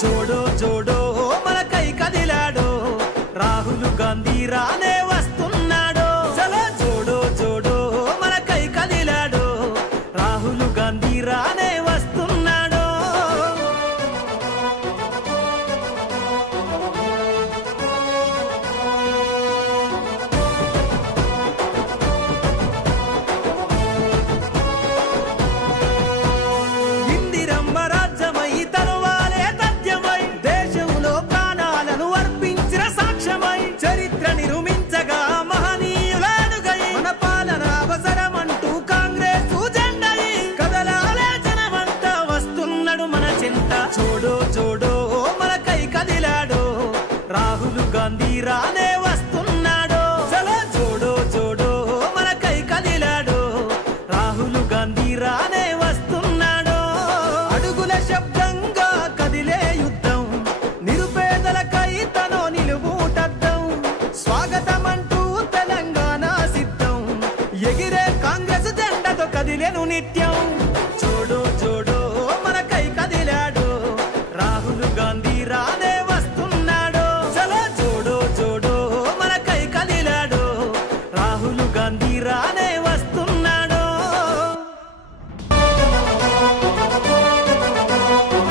చూడో చూడో జోడో జోడో మన కై కదిలాడో. రాహుల్ గాంధీ రానే వస్తున్నాడో. చలో జోడో జోడో మన కై కదిలాడో. రాహుల్ గాంధీ రానే మన చూడో చూడో మన కై కదిలాడో. రాహుల్ గాంధీ రానే వస్తున్నాడో. చలో చూడో చూడో మన కై కదిలాడో. రాహుల్ గాంధీ రానే వస్తున్నాడో. అడుగుల శబ్దంగా కదిలే యుద్ధం నిరుపేదలకై తనో నిలువుటద్దం. స్వాగతమంటూ తెలంగాణ సిద్ధం ఎగిరే కాంగ్రెస్ జెండతో కదిలేను నిత్యం.